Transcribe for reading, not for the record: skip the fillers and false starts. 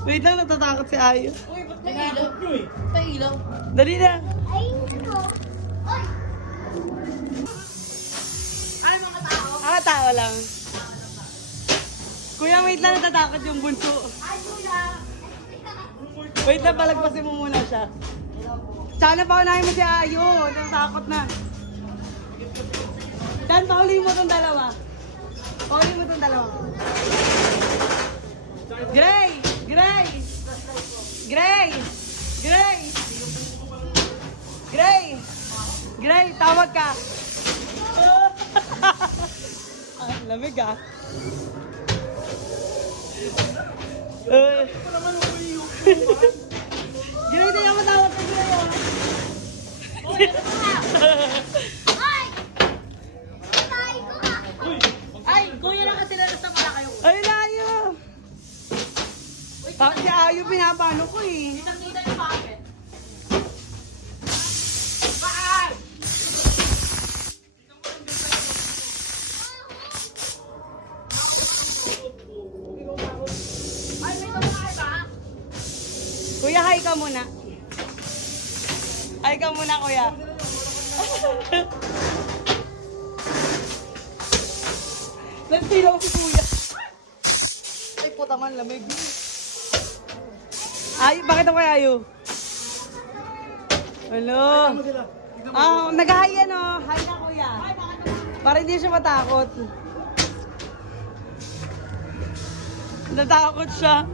Wait lang, natatakot si Ayo. Uy, ba't nailaw? Nailaw. Dali na. Ay, ito. Ay! Ay, mga tao. Ah, tao lang. Kuya, wait lang, natatakot yung bunso. Wait lang, palagpasin mo muna siya. Sana paunahin mo si Ayo. Natatakot na. Dan, pauli mo tong dalawa. Pauli mo tong dalawa. Gray! Gray! Gray! Gray! Gray! Gray, tawag ka. Ah, lamig ah. Gray, tayo mo tawag ka Gray ah. Ay! Ay, ko nga. Ay, kuya lang kasi lalas na pala kayo. Ay, layo. Si Ayo pinapano ko eh. Kitang-kita yung bakit. Baan! Ay, may kumakain ba? Kuya, hi ka muna. Hi ka muna, kuya. Nagpilaw si kuya. Ay, puta man, lamig. Ay, bakit ako kaya Ayo? Hello. Ah, nag-hi ano. Hi na, kuya. Para hindi siya matakot. Natakot siya.